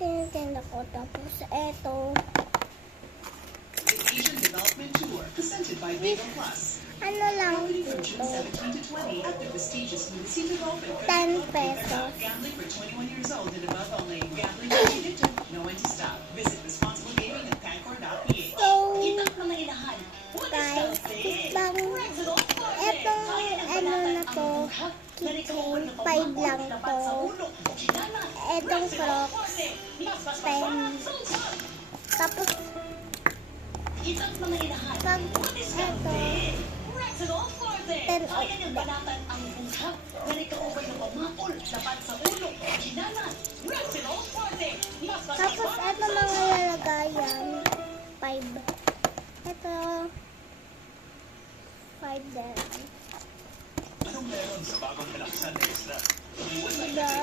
tinitinda ko. Tapos, eto. Asian Development Tour, presented by Bagel Plus. Ano lang Happening from June dito? 17 to 20 at the prestigious Municipal Development 10 pesos. Gambling for 21 years old and above only. Gambling is addictive. Know when to stop. Visit responsible gaming at pancor.ph. So, Kita mga inahan. guys, bang, etong ano na to, keychain, 5 lang to. Etong Crocs, 10. Tapos, Kitang mga inahan. pag eto, 10 off. ang buhak. Ganikaubay ng pamapol. Dapat sa ulo. Kinanan. Retinol Forte. Tapos, eto mga lalagayan, 5. Eto, 5 din. Anong meron sa bagong kalaksan na isla? Diba?